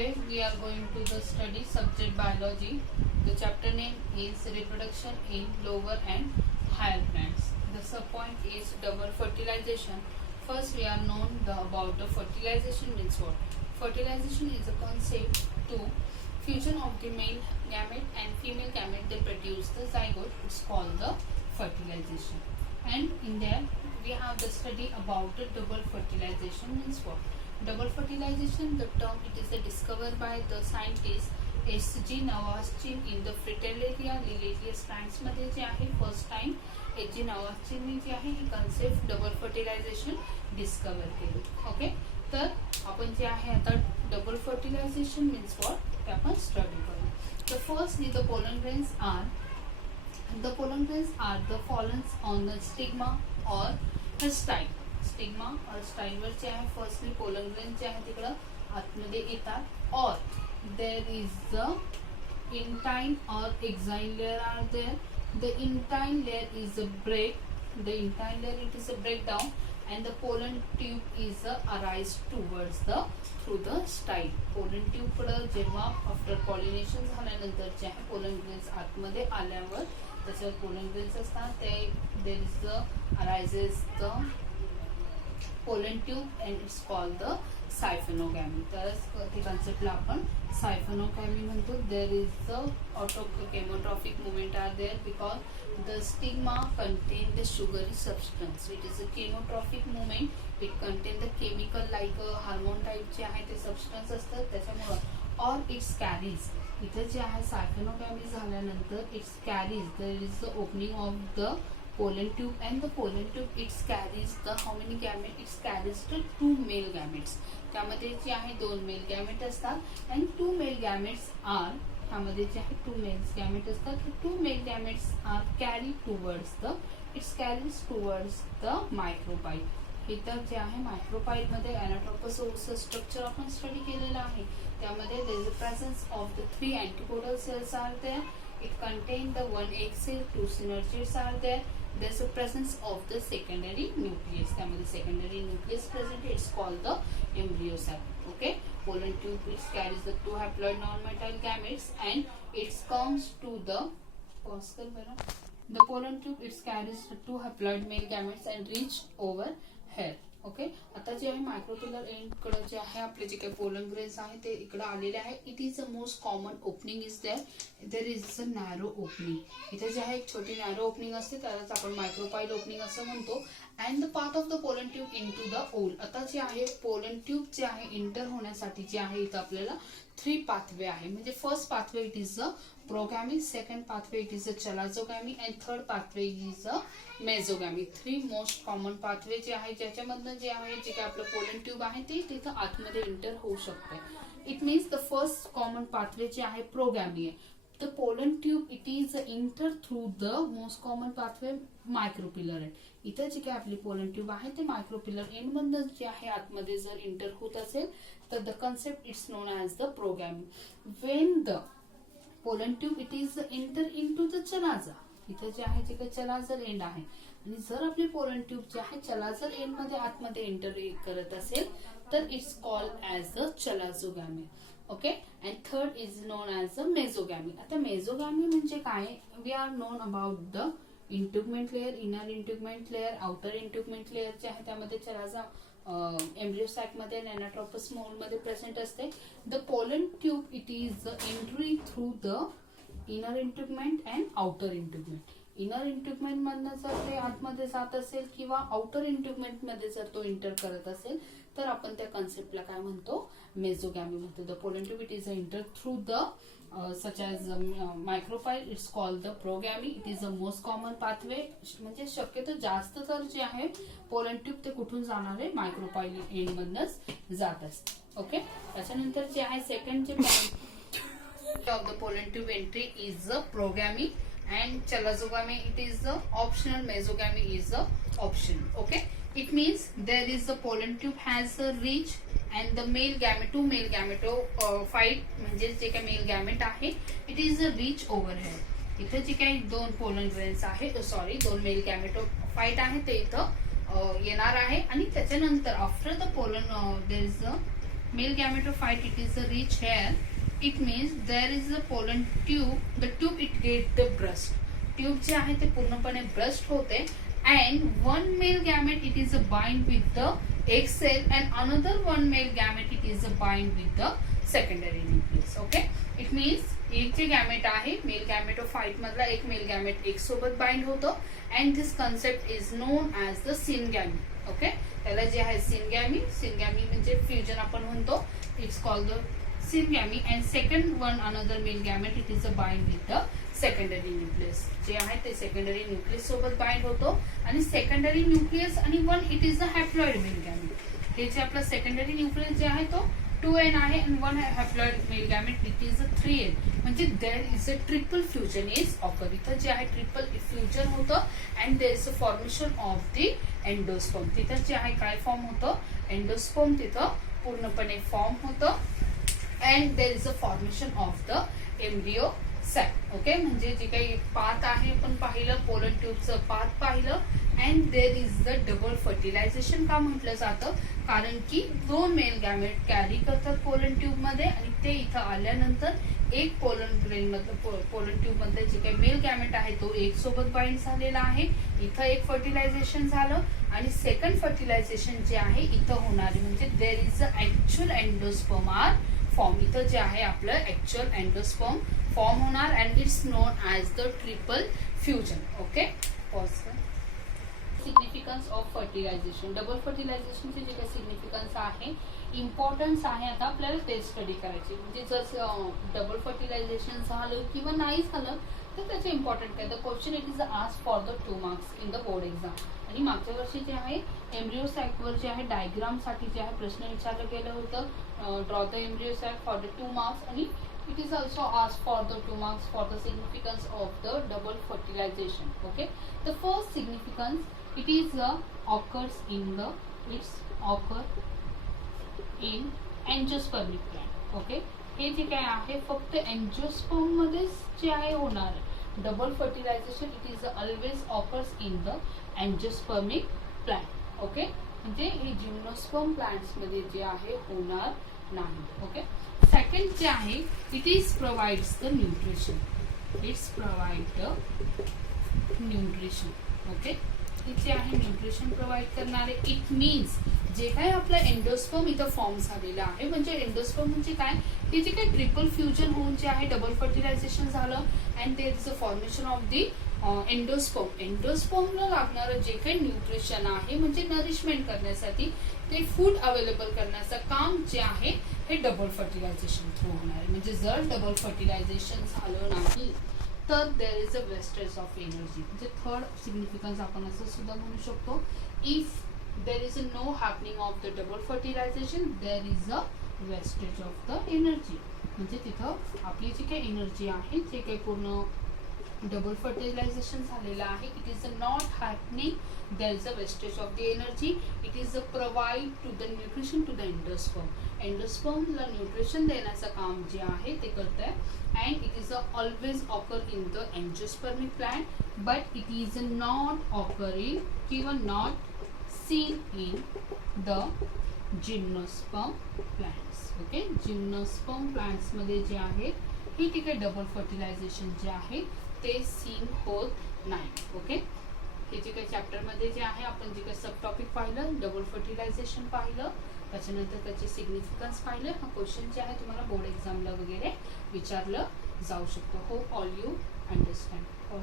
Today we are going to the study subject biology. The chapter name is reproduction in lower and higher plants. The subpoint is double fertilization. First we are known about the fertilization means what? Fertilization is a concept to fusion of the male gamete and female gamete. They produce the zygote. It's called the fertilization. And in there we have the study about the double fertilization means what? Double fertilization, the term it is discovered by the scientist H.G. Nowazchin in the Fritillaria liliaceous plants मध्ये जे आहे first time H.G. Nowazchin जे आहे ही concept double fertilisation डिस्कवर केली. Okay, तर आपण जे आहे आता डबल फर्टिलायझेशन मीन्स व्हॉट ते आपण स्टडी करू. The first the pollen grains are the falls on the stigma और स्टाईल. स्टिग्मा और स्टाईलवर जे आहे फर्स्टली पोलन ग्रेन जे आहे तिकडं आतमध्ये येतात. और देर इज द इंटाइन और exine layer are there. The intine layer is a break. The intine layer it is a break down and the pollen tube is arise towards the through the style. pollen tube कडे जेव्हा after pollination झाल्यानंतर जे आहे pollen grains आतमध्ये आल्यावर त्याच्यावर pollen grains असतात ते देर is the arises the pollen tube and it's called the siphonogamy. तरच ते कन्सेप्टला आपण siphonogamy म्हणतो. there is the autochemotrophic movement are there because the stigma contain the sugary substance. It is a chemotrophic movement. It contain the chemical like hormone type जे आहे ते substance असतात त्याच्यामुळे or it carries. इथे जे आहे siphonogamy झाल्यानंतर it carries there is the opening of the pollen tube and the pollen tube it carries the how many gametes? It carries the two male gametes. त्यामध्ये जे आहे दोन मेल गॅमेट असतात and two male gametes are त्यामध्ये जे आहे two male gametes असतात. two male gametes are carried towards the it carries towards the micropyle. इथं जे आहे मायक्रोपाईल मध्ये एनाट्रोपस स्ट्रक्चर आपण स्टडी केलेलं आहे. त्यामध्ये there is the presence of the three antipodal cells are there. It contain the one egg cell, two synergids are there. There is a presence of the secondary nucleus. त्यामध्ये secondary nucleus present. It's called the embryo sac. Okay, pollen tube it carries the two haploid non-motile gametes and it comes to the the pollen tube it carries the two haploid male gametes and reach over here. Okay, आता जे आहे मायक्रोपिलर end कडे जे आहे आपले जे काही pollen grains आहे ते इकडे आलेले आहे. It is a most common opening is there is a narrow opening. इथे जे आहे एक छोटी नॅरो ओपनिंग असते त्यालाच आपण मायक्रोपाईल ओपनिंग असं म्हणतो. And the path of the pollen tube into the ovule. आता जे आहे पोलन ट्यूब जे आहे इंटर होण्यासाठी जे आहे इथं आपल्याला थ्री पाथवे आहे. म्हणजे first pathway it is a porogamy, second pathway it is a chalazogamy and third pathway is a mesogamy. Three most common pathway जे आहे ज्याच्यामधनं जे आहे जे काय आपलं पोलन ट्यूब आहे ते तिथं आतमध्ये इंटर होऊ शकते. It means the first common pathway जे आहे प्रोगॅमी आहे. The pollen tube it is enter through the most common pathway micropylar end. इथं जे काय आपली पोलन ट्यूब आहे ते मायक्रोपिलर एंड मधनं जे आहे आतमध्ये जर इंटर होत असेल तर the concept it's known as the porogamy. When the pollen tube it is enter into the chalaza. इथं जे आहे जे काही चलाझर एंड आहे आणि जर आपली पोलन ट्यूब जे आहे चलाझर एंड मध्ये आतमध्ये एंटर करत असेल तर it's called as the chalazogamy. Okay, and third is known as a mesogamy. आता मेझोगॅमी म्हणजे काय? We are known about the integument layer, inner integument layer, outer integument layer जे आहे त्यामध्ये चलाझा एम्ब्रियो सॅक मध्ये एनाट्रोपस मोड मध्ये present असते. The pollen tube it is entry through the inner integument and outer integument. Inner integument मधनं जर ते आतमध्ये जात असेल किंवा आउटर इंटुगमेंट मध्ये जर तो इंटर करत असेल तर आपण त्या कन्सेप्टला काय म्हणतो? मेझोगॅमी म्हणतो. The pollen tube it is enter through the such as micropyle it's called the progamy. it is the most common pathway. म्हणजे शक्यतो जास्त तर जे आहे पोलन ट्यूब ते कुठून जाणार आहे मायक्रोपाईल एंड मधनच जात असते. ओके, त्याच्यानंतर जे आहे सेकंड जे of the pollen tube entry is the progamy and chalazogamy it is the optional, mesogamy is the option. Okay, it means there is the pollen tube has a reach and the male gamete, two male gametophyte म्हणजे जे काही mail gamete आहे it is a reach over head. इथे जे काही दोन pollen grains आहे दोन मेल गॅमेटोफाइट आहे ते इथं येणार आहे आणि त्याच्यानंतर after the pollen there is male gametophyte, it is a rich hair. It means there is a pollen tube. The tube it get the burst. Tube जे आहे ते पूर्णपणे burst होते. And one male gamete it is a bind with the egg cell, and another one male gamete it is a bind with the secondary nucleus. Okay, it means एक जे gamete आहे mail गॅमेटोफाइट मधला एक mail gamete एक सोबत bind होतो. And this concept is known as the syngamy. Okay, त्याला जे आहे सिनगॅमी, सिनगॅमी म्हणजे फ्युजन आपण म्हणतो. It's called the syngamy. And second one another male gamete it is a bind with the secondary nucleus. जे आहे ते सेकंडरी न्यूक्लियस सोबत बाइंड होतो. आणि सेकंडरी न्यूक्लियस आणि one it is a haploid male gamete. हे जे आपला सेकंडरी न्यूक्लियस जे आहे तो 2n आहे and one haploid male gamete it is a 3n. म्हणजे there is a triple fusion is occur. इथं जे आहे ट्रिपल फ्युजन होतं and there is a formation of the endosperm. तिथं जे आहे काय फॉर्म होतं, एंडोस्पर्म तिथं पूर्णपणे फॉर्म होतं. and there is a formation of the embryo sac. Okay, म्हणजे जे काही पाथ आहे आपण पाहिलं, पोलन ट्यूबचं पाथ पाहिलं. And there is the double fertilization का म्हटलं जातं, कारण की दोन मेल गॅमेट कॅरी करतात पोलन ट्यूब मध्ये आणि ते इथं आल्यानंतर एक पोलन ग्रेन मधलं पोलन ट्यूब मध्ये जे काही मेल गॅमेट आहे तो एक सोबत बाइंड झालेला आहे. इथं एक फर्टिलायझेशन झालं आणि सेकंड फर्टिलायझेशन जे आहे इथं होणारे म्हणजे there is a actual endosperm are form. इथं जे आहे आपलं ऍक्च्युअल एंडोस्पर्म फॉर्म होणार and it's known as the triple fusion. Okay, pause. Significance of fertilization, double फर्टिलायझेशनचे जे काही सिग्निफिकन्स आहे, इम्पॉर्टन्स आहे. आता आपल्याला ते स्टडी करायची. म्हणजे जर डबल फर्टिलायझेशन झालं किंवा नाही झालं तर त्याचे इम्पॉर्टंट काय. The question it is ask for the 2 marks in the board exam. आणि मागच्या वर्षी जे आहे एम्ब्रियो सॅकवर जे आहे डायग्राम साठी जे आहे प्रश्न विचारलं गेलं होतं. Draw the embryo sac for the 2 marks. आणि it is also asked for the 2 marks for the significance of the double fertilization. Okay, the first significance it is occurs in the it's occur in angiospermic plant. Okay, हे जे काय आहे फक्त angiosperm मध्येच जे आहे होणार. Double fertilization it is always occurs in the angiospermic plant. Okay, म्हणजे हे जिम्नोस्पर्म प्लांट्स मध्ये जे आहे होणार नाही. ओके, सेकंड जे आहे it is provides the nutrition. It's provide the nutrition. Okay, जे आहे न्यूट्रिशन प्रोव्हाइड करणारे. इट मीन्स जे काय आपलं एंडोस्पर्म इथं फॉर्म झालेलं आहे म्हणजे एंडोस्पर्म म्हणजे काय, हे जे काही ट्रिपल फ्युजन होऊन जे आहे डबल फर्टिलायझेशन झालं and there is a formation of the endosperm. एंडोस्पर्मला लागणारं जे काही न्यूट्रिशन आहे म्हणजे नरिशमेंट करण्यासाठी ते फूड अवेलेबल करण्याचं काम जे आहे हे डबल फर्टिलायझेशन थ्रू होणार आहे. म्हणजे जर डबल फर्टिलायझेशन झालं नाही तर there is a wastage of energy. म्हणजे थर्ड सिग्निफिकन्स आपण असं सुद्धा म्हणू शकतो. If there is a no happening of the double fertilization there is a wastage of the energy. म्हणजे तिथं आपली जी काही एनर्जी आहे जे काही पूर्ण डबल फर्टिलायझेशन झालेलं आहे it is not happening, there is a wastage of the energy. It is a provide to the nutrition to the endosperm. एंडोस्पर्मला न्यूट्रिशन देण्याचं काम जे आहे ते करत आहे. And it is always occur in the angiospermic plant but it is not occurring किंवा not seen in the gymnosperm plants. Okay, gymnosperm plants मध्ये जे आहे हे तिथे डबल फर्टिलायझेशन जे आहे ते सीन होत नाही. ओके, हे जे काही चॅप्टरमध्ये जे आहे आपण जे काही सब टॉपिक पाहिलं, डबल फर्टिलायझेशन पाहिलं, त्याच्यानंतर त्याचे सिग्निफिकन्स पाहिलं. हा क्वेश्चन जे आहे तुम्हाला बोर्ड एक्झामला वगैरे विचारलं जाऊ शकतो. Hope all you understand.